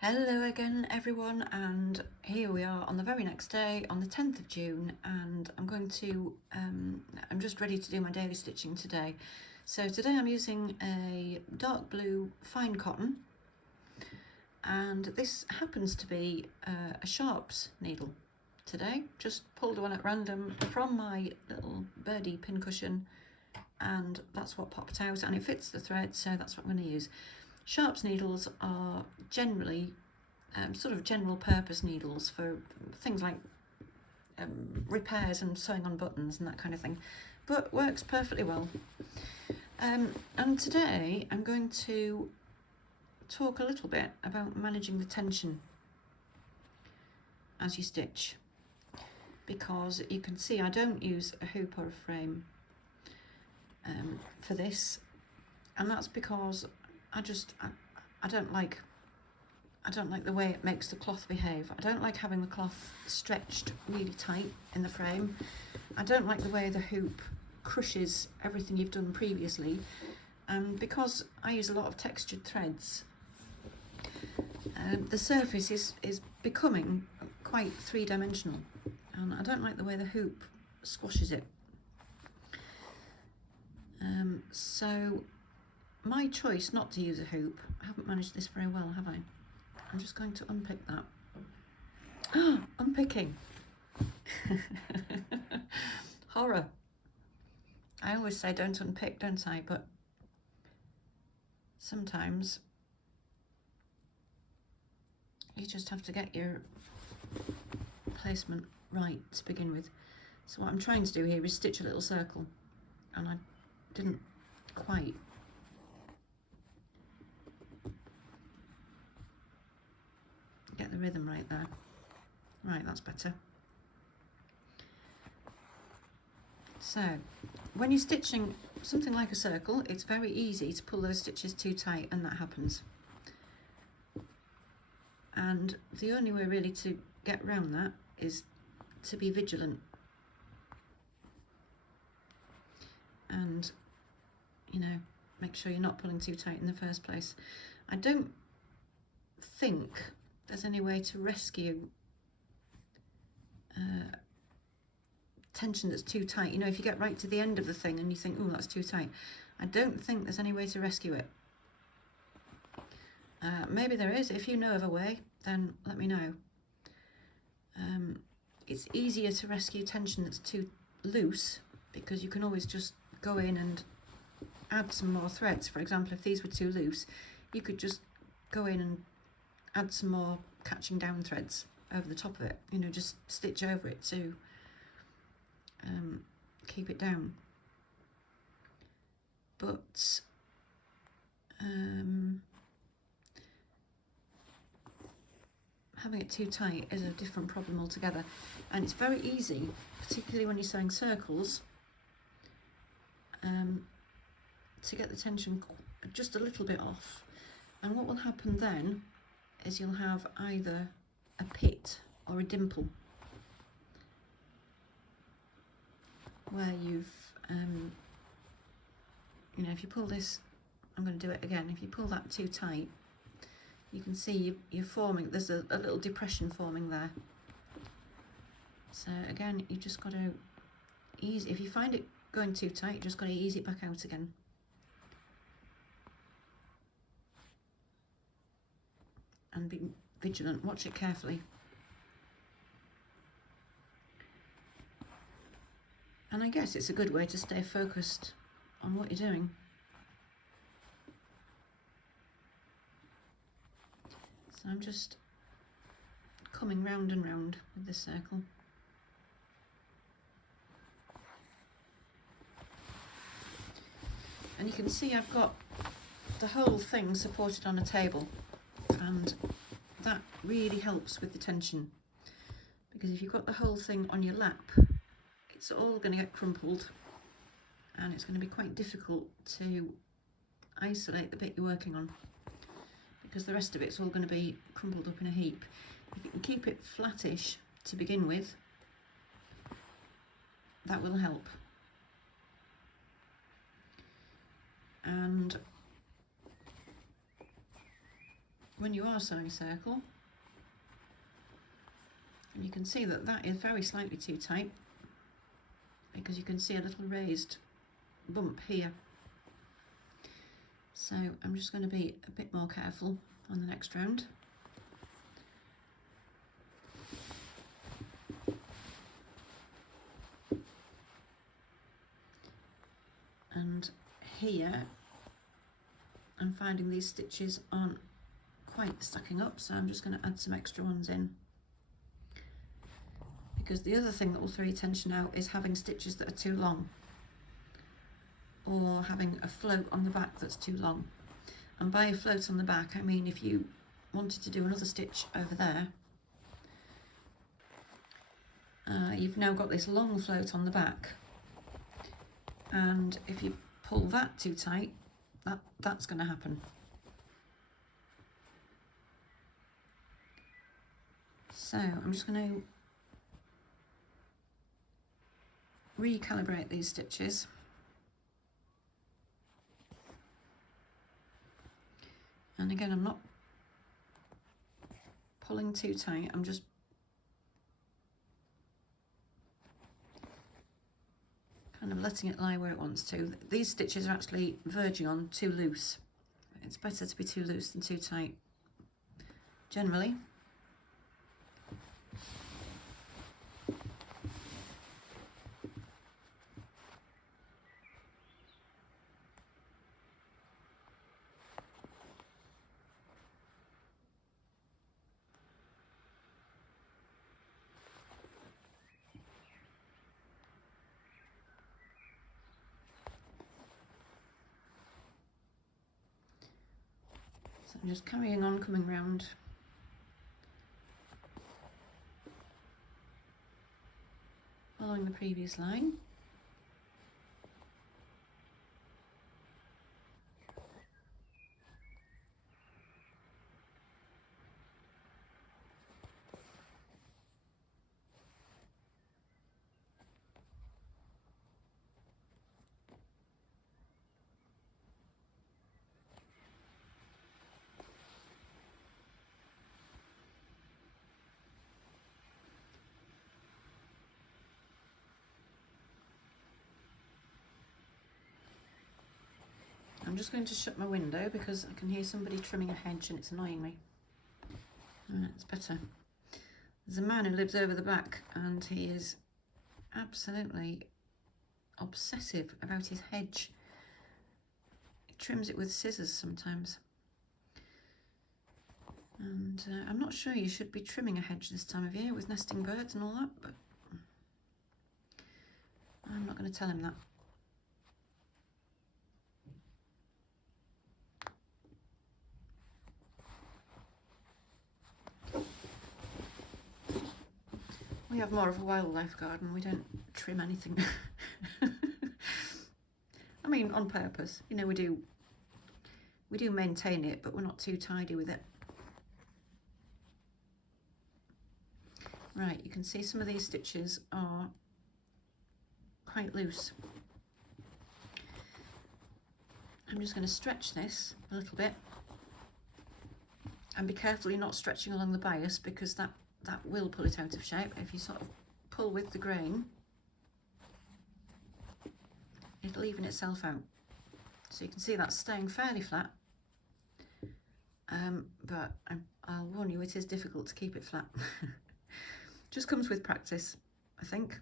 Hello again everyone, and here we are on the very next day on the 10th of June, and I'm just ready to do my daily stitching today. So today I'm using a dark blue fine cotton, and this happens to be a Sharps needle today. Just pulled one at random from my little birdie pincushion, and that's what popped out, and it fits the thread, so that's what I'm going to use. Sharps needles are generally sort of general purpose needles for things like repairs and sewing on buttons and that kind of thing, but works perfectly well. And today I'm going to talk a little bit about managing the tension as you stitch, because you can see I don't use a hoop or a frame for this, and that's because I don't like the way it makes the cloth behave. I don't like having the cloth stretched really tight in the frame. I don't like the way the hoop crushes everything you've done previously. And because I use a lot of textured threads, the surface is becoming quite three-dimensional, and I don't like the way the hoop squashes it. So my choice not to use a hoop, I haven't managed this very well, have I? I'm just going to unpick that. Unpicking. Horror. I always say don't unpick, don't I? But sometimes you just have to get your placement right to begin with. So what I'm trying to do here is stitch a little circle, and I didn't quite get the rhythm right there. Right, that's better. So when you're stitching something like a circle, it's very easy to pull those stitches too tight, and that happens. And the only way really to get around that is to be vigilant and, you know, make sure you're not pulling too tight in the first place. I don't think there's any way to rescue tension that's too tight. You know, if you get right to the end of the thing and you think, oh, that's too tight, I don't think there's any way to rescue it. Maybe there is. If you know of a way, then let me know. It's easier to rescue tension that's too loose, because you can always just go in and add some more threads. For example, if these were too loose, you could just go in and add some more catching down threads over the top of it, you know, just stitch over it to keep it down. But having it too tight is a different problem altogether, and it's very easy, particularly when you're sewing circles, to get the tension just a little bit off. And what will happen then is you'll have either a pit or a dimple where you've, you know, if you pull this, I'm going to do it again, if you pull that too tight, you can see you're forming, there's a little depression forming there. So again, you just got to ease, if you find it going too tight, you just got to ease it back out again. And be vigilant, watch it carefully. And I guess it's a good way to stay focused on what you're doing. So I'm just coming round and round with this circle. And you can see I've got the whole thing supported on a table, and that really helps with the tension, because if you've got the whole thing on your lap, it's all going to get crumpled, and it's going to be quite difficult to isolate the bit you're working on, because the rest of it's all going to be crumpled up in a heap. If you can keep it flattish to begin with, that will help. And when you are sewing a circle, and you can see that that is very slightly too tight, because you can see a little raised bump here. So I'm just going to be a bit more careful on the next round. And here I'm finding these stitches aren't quite stacking up, so I'm just going to add some extra ones in. Because the other thing that will throw your attention out is having stitches that are too long, or having a float on the back that's too long. And by a float on the back, I mean if you wanted to do another stitch over there, you've now got this long float on the back, and if you pull that too tight, that's going to happen. So I'm just going to recalibrate these stitches. And again, I'm not pulling too tight, I'm just kind of letting it lie where it wants to. These stitches are actually verging on too loose. It's better to be too loose than too tight, generally. So I'm just carrying on, coming round. Following the previous line. I'm just going to shut my window because I can hear somebody trimming a hedge and it's annoying me. It's better. There's a man who lives over the back and he is absolutely obsessive about his hedge. He trims it with scissors sometimes. And I'm not sure you should be trimming a hedge this time of year with nesting birds and all that, but I'm not going to tell him that. We have more of a wildlife garden, we don't trim anything. I mean, on purpose, you know, we do maintain it, but we're not too tidy with it. Right, you can see some of these stitches are quite loose. I'm just going to stretch this a little bit, and be careful you're not stretching along the bias, because that will pull it out of shape. If you sort of pull with the grain, it'll even itself out. So you can see that's staying fairly flat, but I'll warn you, it is difficult to keep it flat. Just comes with practice, I think.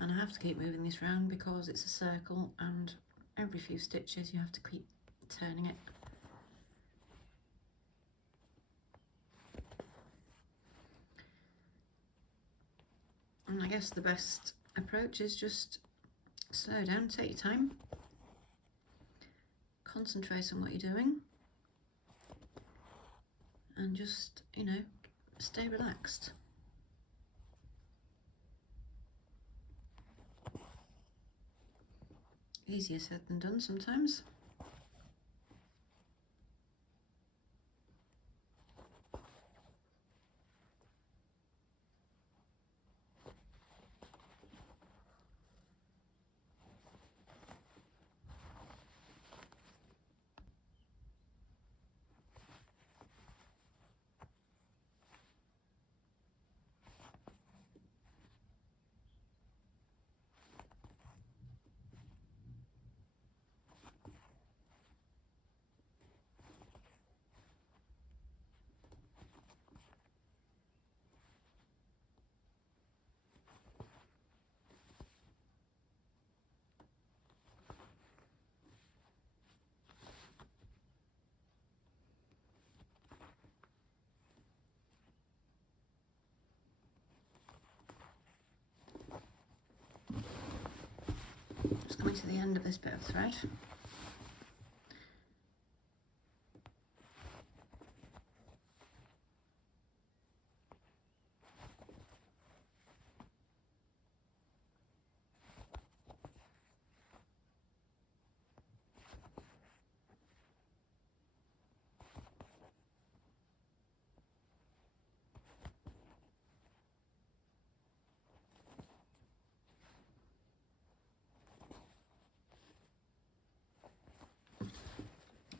And I have to keep moving this round because it's a circle, and every few stitches you have to keep turning it. And I guess the best approach is just slow down, take your time, concentrate on what you're doing, and just, you know, stay relaxed. Easier said than done sometimes. Just coming to the end of this bit of thread.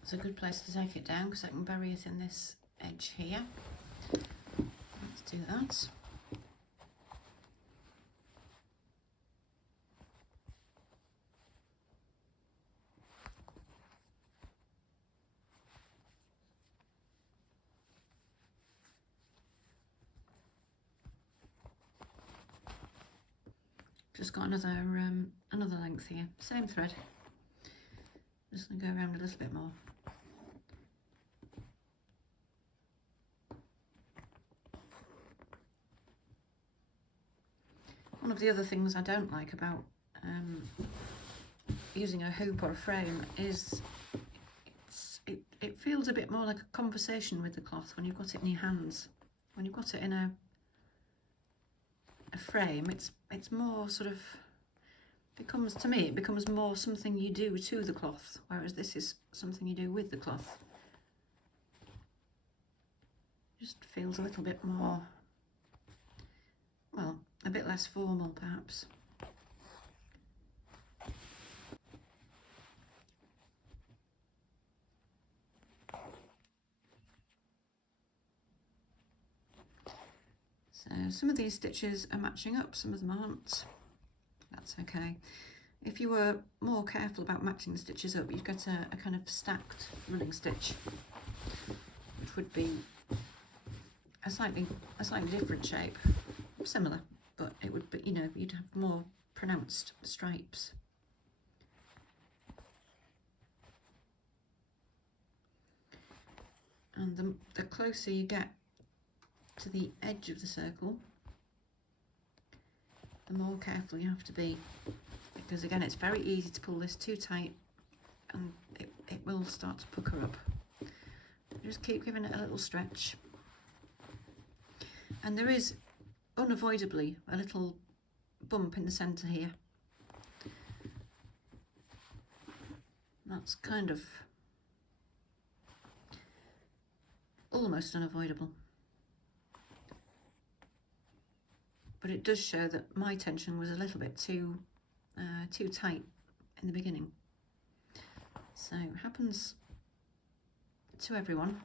It's a good place to take it down because I can bury it in this edge here. Let's do that. Just got another length here, same thread. Just going to go around a little bit more. One of the other things I don't like about using a hoop or a frame is it feels a bit more like a conversation with the cloth when you've got it in your hands. When you've got it in a frame, it's more sort of becomes, to me, it becomes more something you do to the cloth, whereas this is something you do with the cloth. Just feels a little bit more, well, a bit less formal perhaps. So some of these stitches are matching up, some of them aren't. That's okay. If you were more careful about matching the stitches up, you'd get a kind of stacked running stitch, which would be a slightly different shape, similar, but it would be, you know, you'd have more pronounced stripes. And the closer you get to the edge of the circle, the more careful you have to be, because again, it's very easy to pull this too tight and it will start to pucker up. Just keep giving it a little stretch. And there is unavoidably a little bump in the centre here. That's kind of almost unavoidable. But it does show that my tension was a little bit too tight in the beginning. So it happens to everyone.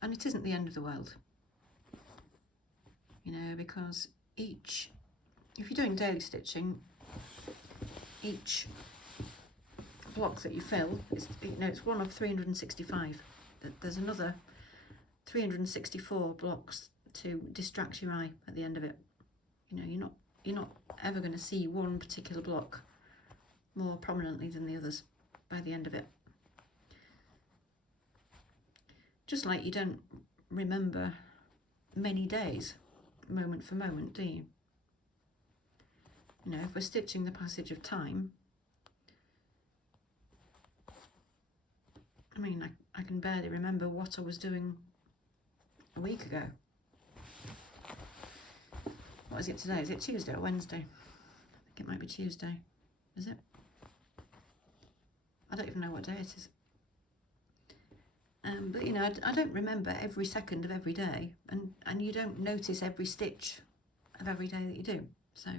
And it isn't the end of the world, you know, because if you're doing daily stitching, each block that you fill is, you know, it's one of 365. There's another 364 blocks to distract your eye at the end of it. You know, you're not ever going to see one particular block more prominently than the others by the end of it. Just like you don't remember many days moment for moment, do you? You know, if we're stitching the passage of time, I mean, I can barely remember what I was doing a week ago. what is it today? Is it Tuesday or Wednesday? I think it might be Tuesday. Is it? I don't even know what day it is. But you know, I don't remember every second of every day, and you don't notice every stitch of every day that you do. So,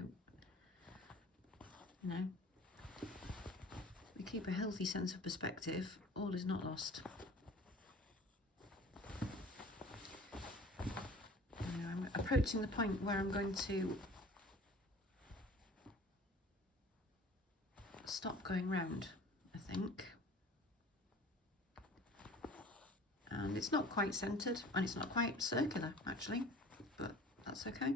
you know, we keep a healthy sense of perspective, all is not lost. You know, I'm approaching the point where I'm going to stop going round, I think. And it's not quite centred, and it's not quite circular actually, but that's okay.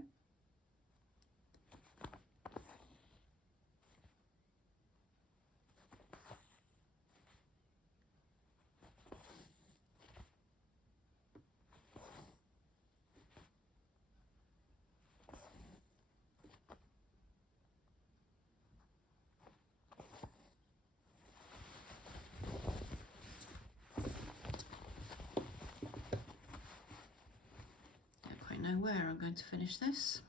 Know where I'm going to finish this.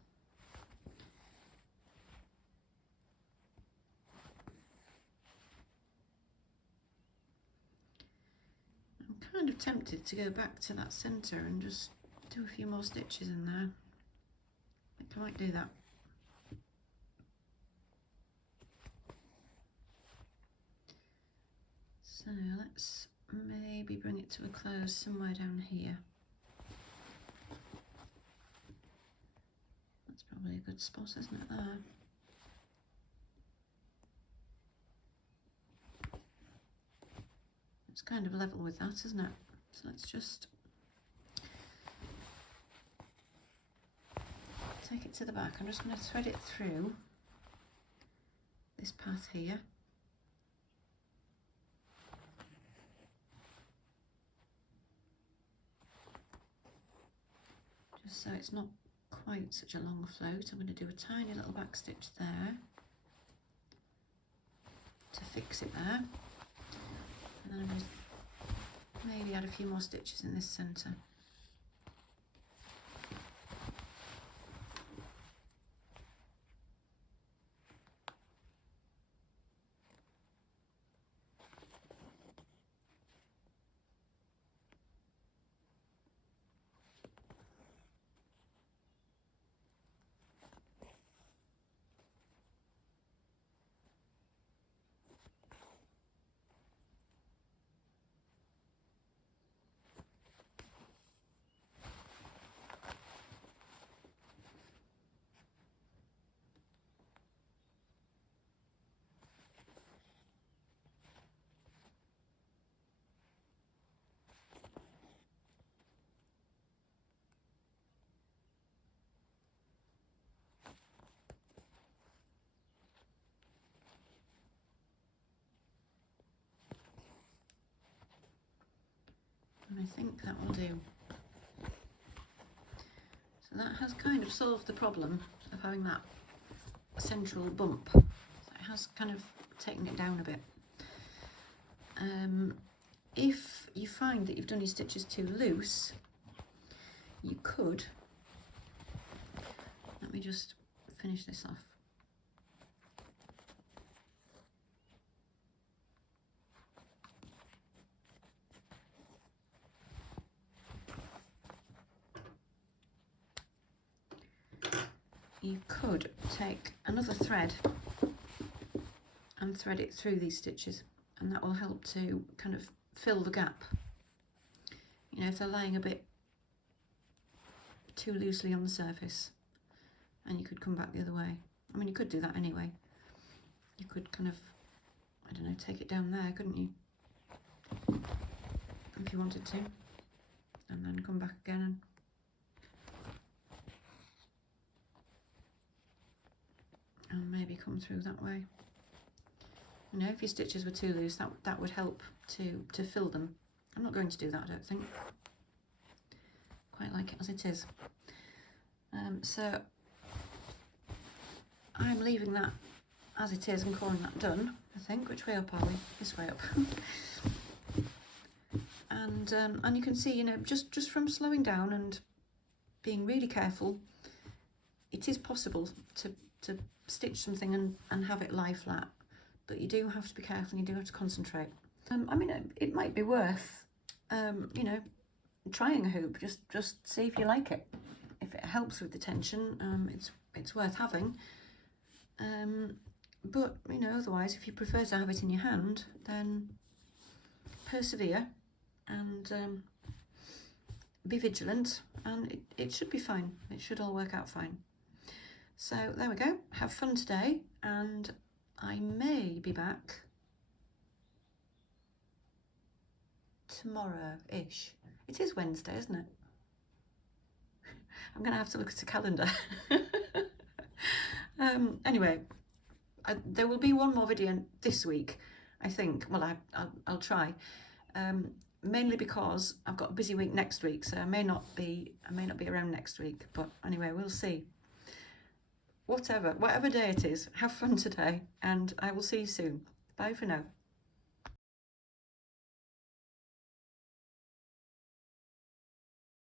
I'm kind of tempted to go back to that centre and just do a few more stitches in there. I think I might do that. So let's maybe bring it to a close somewhere down here. Probably a good spot, isn't it, there? It's kind of level with that, isn't it? So let's just take it to the back. I'm just going to thread it through this path here. Just so it's not quite such a long float. I'm going to do a tiny little back stitch there to fix it there, and then I'm going to maybe add a few more stitches in this centre. And I think that will do. So that has kind of solved the problem of having that central bump. So it has kind of taken it down a bit. If you find that you've done your stitches too loose, you could, let me just finish this off. You could take another thread and thread it through these stitches, and that will help to kind of fill the gap. You know, if they're laying a bit too loosely on the surface, and you could come back the other way. I mean, you could do that anyway. You could kind of, I don't know, take it down there, couldn't you? If you wanted to, and then come back again and maybe come through that way. You know, if your stitches were too loose, that would help to fill them. I'm not going to do that, I don't think. Quite like it as it is. So I'm leaving that as it is and calling that done, I think. Which way up are we? This way up. And you can see, you know, just from slowing down and being really careful, it is possible to stitch something and have it lie flat, but you do have to be careful and you do have to concentrate. I mean, it might be worth, you know, trying a hoop, just see if you like it. If it helps with the tension, it's worth having. But, you know, otherwise, if you prefer to have it in your hand, then persevere and be vigilant, and it should be fine. It should all work out fine. So there we go. Have fun today, and I may be back tomorrow-ish. It is Wednesday, isn't it? I'm going to have to look at the calendar. Anyway, there will be one more video this week, I think. Well, I'll try. Mainly because I've got a busy week next week, so I may not be around next week. But anyway, we'll see. Whatever day it is, have fun today, and I will see you soon. Bye for now.